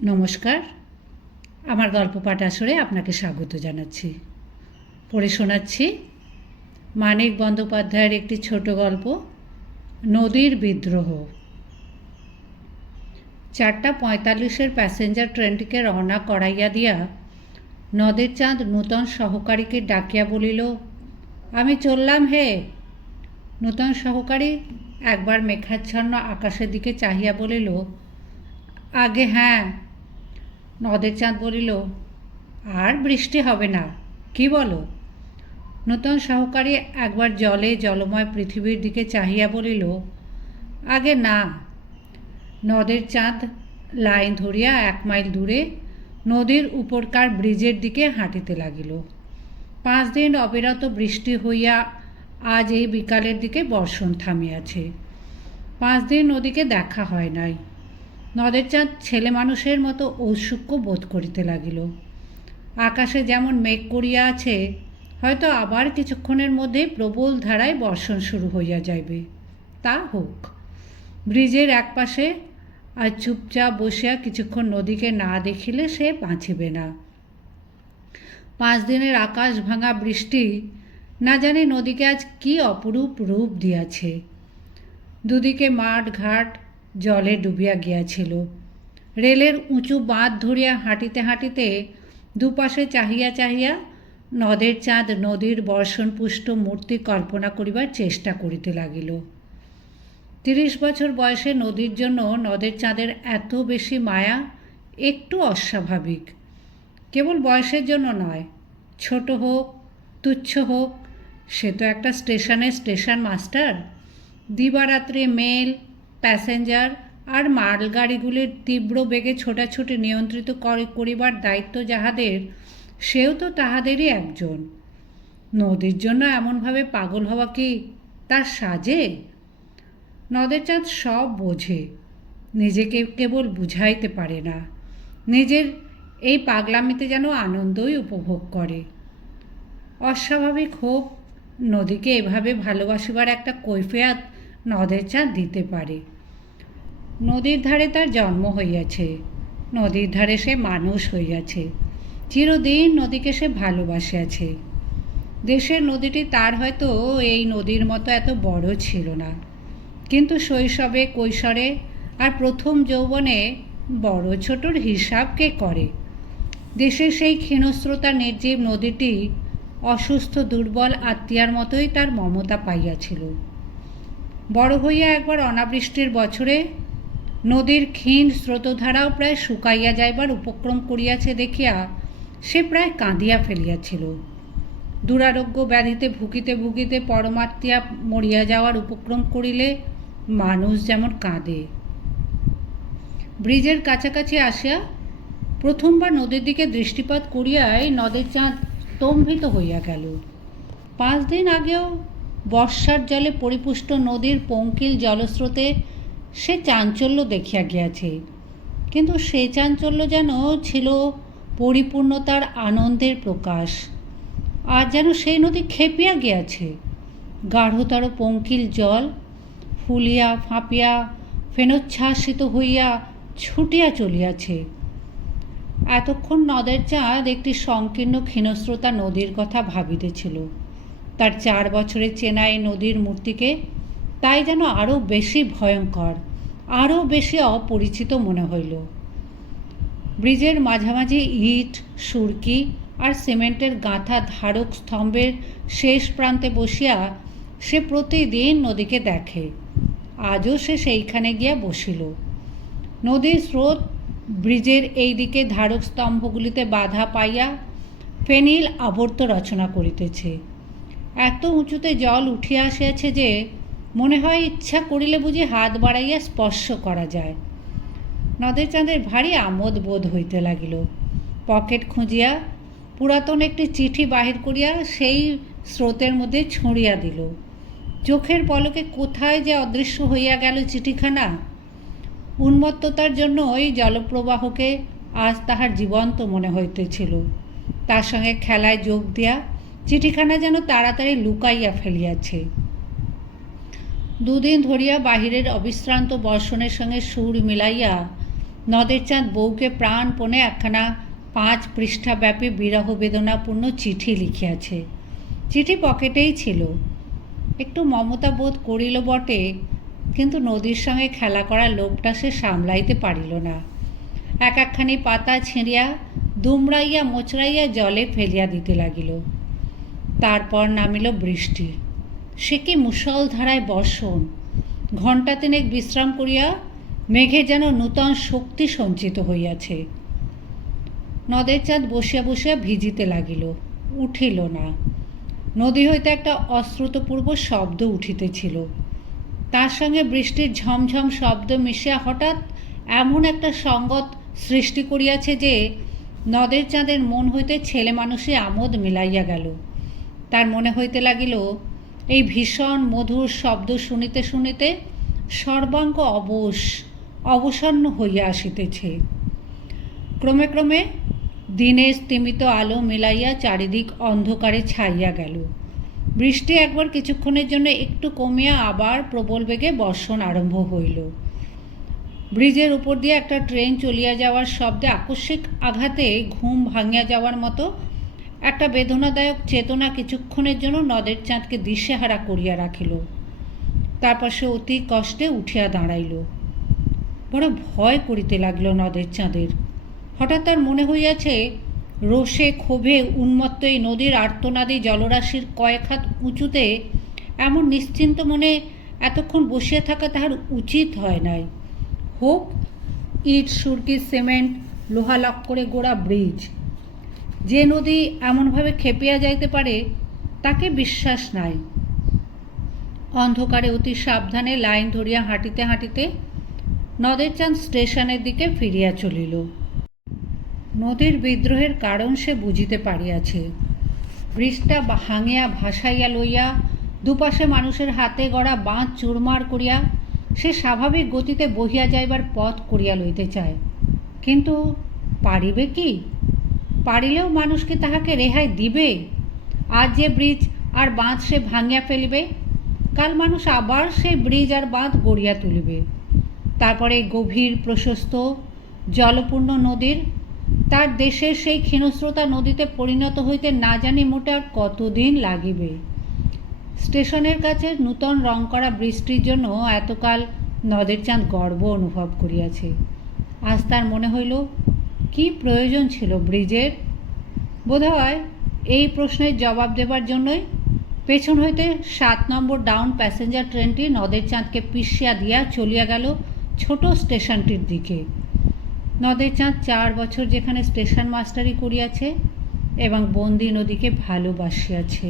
নমস্কার, আমার গল্প পাঠ আসরে আপনাকে স্বাগত জানাচ্ছি। পড়ে শোনাচ্ছি মানিক বন্দ্যোপাধ্যায়ের একটি ছোট গল্প, নদীর বিদ্রোহ। 4:45 প্যাসেঞ্জার ট্রেনটিকে রওনা করাইয়া দিয়া নদের চাঁদ নূতন সহকারীকে ডাকিয়া বলিল, আমি চললাম হে। নূতন সহকারী একবার মেঘাচ্ছন্ন আকাশের দিকে চাহিয়া বলিল, আগে হ্যাঁ। নদের চাঁদ বলিল, আর বৃষ্টি হবে না, কি বলো? নূতন সহকারী একবার জলময় পৃথিবীর দিকে চাহিয়া বলিল, আগে না। নদের চাঁদ লাইন ধরিয়া 1 মাইল দূরে নদীর উপরকার ব্রিজের দিকে হাঁটিতে লাগিল। 5 দিন অবিরত বৃষ্টি হইয়া আজ এই বিকালের দিকে বর্ষণ থামিয়াছে। 5 দিন নদীকে দেখা হয় নাই। নদের চাঁদ ছেলে মানুষের মতো ঔৎসুক্য বোধ করিতে লাগিল। আকাশে যেমন মেঘ করিয়া আছে, হয়তো আবার কিছুক্ষণের মধ্যেই প্রবল ধারায় বর্ষণ শুরু হইয়া যাইবে। তা হোক। ব্রিজের একপাশে আর চুপচাপ বসিয়া কিছুক্ষণ নদীকে না দেখিলে সে বাঁচিবে না। 5 দিনের আকাশ ভাঙা বৃষ্টি না জানি নদীকে আজ কি অপরূপ রূপ দিয়াছে। দুদিকে মাঠ ঘাট জলে ডুবিয়া গিয়াছিল। রেলের উঁচু বাঁধ ধরিয়া হাঁটিতে হাঁটিতে দুপাশে চাহিয়া চাহিয়া নদের চাঁদ নদীর বর্ষণপুষ্ট মূর্তি কল্পনা করিবার চেষ্টা করিতে লাগিল। 30 বছর বয়সে নদীর জন্য নদের চাঁদের এত বেশি মায়া একটু অস্বাভাবিক। কেবল বয়সের জন্য নয়, ছোট হোক তুচ্ছ হোক, সে তো একটা স্টেশন মাস্টার। দিবারাত্রে মেল, প্যাসেঞ্জার আর মালগাড়িগুলির তীব্র বেগে ছোটাছুটি নিয়ন্ত্রিত করিবার দায়িত্ব যাহাদের, সেও তো তাহাদেরই একজন। নদীর জন্য এমনভাবে পাগল হওয়া কি তার সাজে? নদের চাঁদ সব বোঝে, নিজেকে কেবল বুঝাইতে পারে না। নিজের এই পাগলামিতে যেন আনন্দই উপভোগ করে। অস্বাভাবিক হোক, নদীকে এভাবে ভালোবাসিবার একটা কৈফিয়ত নদের চাঁদ দিতে পারে। নদীর ধারে তার জন্ম হইয়াছে, নদীর ধারে সে মানুষ হইয়াছে, চিরদিন নদীকে সে ভালোবাসিয়াছে। দেশের নদীটি তার হয়তো এই নদীর মতো এত বড় ছিল না, কিন্তু শৈশবে, কৈশোরে আর প্রথম যৌবনে বড় ছোটর হিসাব কে করে? দেশের সেই ক্ষীণস্রোতা নির্জীব নদীটি অসুস্থ দুর্বল আত্মীয়ার মতোই তার মমতা পাইয়াছিল। বড় হইয়া একবার অনাবৃষ্টির বছরে নদীর ক্ষীণ স্রোতধারাও প্রায় শুকাইয়া যাইবার উপক্রম করিয়াছে দেখিয়া সে প্রায় কাঁদিয়া ফেলিয়াছিল। দুরারোগ্য ব্যাধিতে ভুগিতে ভুগিতে পরমাত্মা মরিয়া যাওয়ার উপক্রম করিলে মানুষ যেমন কাঁদে। ব্রিজের কাছাকাছি আসিয়া প্রথমবার নদীর দিকে দৃষ্টিপাত করিয়াই নদের চাঁদ স্তম্ভিত হইয়া গেল। 5 দিন আগেও বর্ষার জলে পরিপুষ্ট নদীর পঙ্কিল জলস্রোতে সে চাঞ্চল্য দেখিয়া গিয়াছে, কিন্তু সে চাঞ্চল্য যেন ছিল পরিপূর্ণতার আনন্দের প্রকাশ। আর যেন সেই নদী খেপিয়া গিয়াছে। গাঢ়তর পঙ্কিল জল ফুলিয়া ফাঁপিয়া ফেনোচ্ছ্বাসিত হইয়া ছুটিয়া চলিয়াছে। এতক্ষণ নদের চাঁদ একটি সংকীর্ণ ক্ষীণস্রোতা নদীর কথা ভাবিতেছিল। তার 4 বছরের চেনা এই নদীর মূর্তিকে তাই যেন আরও বেশি ভয়ঙ্কর, আরও বেশি অপরিচিত মনে হইল। ব্রিজের মাঝামাঝি ইট, সুরকি আর সিমেন্টের গাঁথা ধারক স্তম্ভের শেষ প্রান্তে বসিয়া সে প্রতিদিন নদীকে দেখে। আজও সে সেইখানে গিয়া বসিল। নদীর স্রোত ব্রিজের এই দিকে ধারক স্তম্ভগুলিতে বাধা পাইয়া ফেনিল আবর্ত রচনা করিতেছে। এত উঁচুতে জল উঠিয়া আসিয়াছে যে মনে হয় ইচ্ছা করিলে বুঝি হাত বাড়াইয়া স্পর্শ করা যায়। নদের চাঁদের ভারী আমোদ বোধ হইতে লাগিল। পকেট খুঁজিয়া পুরাতন একটি চিঠি বাহির করিয়া সেই স্রোতের মধ্যে ছুঁড়িয়া দিল। চোখের পলকে কোথায় যে অদৃশ্য হইয়া গেল চিঠিখানা। উন্মত্ততার জন্য ওই জলপ্রবাহকে আজ তাহার জীবন্ত মনে হইতেছিল। তার সঙ্গে খেলায় যোগ দিয়া চিঠিখানা যেন তাড়াতাড়ি লুকাইয়া ফেলিয়াছে। 2 দিন ধরিয়া বাহিরের অবিশ্রান্ত বর্ষণের সঙ্গে সুর মিলাইয়া নদের চাঁদ বউকে প্রাণপণে একখানা 5 পৃষ্ঠাব্যাপী বিরহ বেদনাপূর্ণ চিঠি লিখিয়াছে। চিঠি পকেটেই ছিল। একটু মমতা বোধ করিল বটে, কিন্তু নদীর সঙ্গে খেলা করা লোকটা সে সামলাইতে পারিল না। একখানি পাতা ছিঁড়িয়া দুমড়াইয়া মোচড়াইয়া জলে ফেলিয়া দিতে লাগিল। তারপর নামিল বৃষ্টি। সে কি মুষলধারায় বর্ষণ! ঘণ্টা তিনেক বিশ্রাম করিয়া মেঘে যেন নূতন শক্তি সঞ্চিত হইয়াছে। নদের চাঁদ বসিয়া বসিয়া ভিজিতে লাগিল, উঠিল না। নদী হইতে একটা অশ্রুতপূর্ব শব্দ উঠিতেছিল। তার সঙ্গে বৃষ্টির ঝমঝম শব্দ মিশিয়া হঠাৎ এমন একটা সঙ্গত সৃষ্টি করিয়াছে যে নদের চাঁদের মন হইতে ছেলে মানুষই আমোদ মিলাইয়া গেল। তার মনে হইতে লাগিল এই ভীষণ মধুর শব্দ শুনিতে শুনিতে সর্বাঙ্গ অবসন্ন হইয়া আসিতেছে। ক্রমে ক্রমে দিনের স্তিমিত আলো মিলাইয়া চারিদিক অন্ধকারে ছাইয়া গেল। বৃষ্টি একবার কিছুক্ষণের জন্য একটু কমিয়া আবার প্রবল বেগে বর্ষণ আরম্ভ হইল। ব্রিজের উপর দিয়ে একটা ট্রেন চলিয়া যাওয়ার শব্দে আকস্মিক আঘাতে ঘুম ভাঙিয়া যাওয়ার মতো একটা বেদনাদায়ক চেতনা কিছুক্ষণের জন্য নদের চাঁদকে দিশেহারা করিয়া রাখিল। তারপর সে অতি কষ্টে উঠিয়া দাঁড়াইল। বড় ভয় করিতে লাগল নদের চাঁদের। হঠাৎ তার মনে হইয়াছে রোষে ক্ষোভে উন্মত্ত এই নদীর আর্তনাদী জলরাশির কয়েক হাত উঁচুতে এমন নিশ্চিন্ত মনে এতক্ষণ বসিয়া থাকা তাহার উচিত হয় নাই। হোক ইট সুরকি সিমেন্ট লোহা লক্করে গোড়া ব্রিজ, যে নদী এমনভাবে খেপিয়া যাইতে পারে তাকে বিশ্বাস নাই। অন্ধকারে অতি সাবধানে লাইন ধরিয়া হাঁটিতে হাঁটিতে নদের চাঁদ স্টেশনের দিকে ফিরিয়া চলিল। নদীর বিদ্রোহের কারণ সে বুঝিতে পারিয়াছে। ব্রিজটা ভাঙিয়া ভাসাইয়া লইয়া দুপাশে মানুষের হাতে গড়া বাঁধ চুরমার করিয়া সে স্বাভাবিক গতিতে বহিয়া যাইবার পথ করিয়া লইতে চায়। কিন্তু পারিবে কি? পারিলেও মানুষকে তাহাকে রেহাই দিবে? আজ যে ব্রিজ আর বাঁধ সে ভাঙিয়া ফেলিবে, কাল মানুষ আবার সেই ব্রিজ আর বাঁধ গড়িয়া তুলিবে। তারপরে গভীর প্রশস্ত জলপূর্ণ নদীর তার দেশের সেই ক্ষীণস্রোতা নদীতে পরিণত হইতে না জানি মোটে আর কতদিন লাগিবে। স্টেশনের কাছে নূতন রং করা ব্রিজটির জন্য এতকাল নদের চাঁদ গর্ব অনুভব করিয়াছে। আজ তার মনে হইল কি প্রয়োজন ছিল ব্রিজের? বোধহয় এই প্রশ্নের জবাব দেবার জন্যই পেছন হইতে 7 নম্বর ডাউন প্যাসেঞ্জার ট্রেনটি নদের চাঁদকে পিষিয়া দিয়া চলিয়া গেল ছোট স্টেশনটির দিকে। নদের চাঁদ 4 বছর যেখানে স্টেশন মাস্টারি করিয়াছে এবং বন্দি নদীকে ভালোবাসিয়াছে।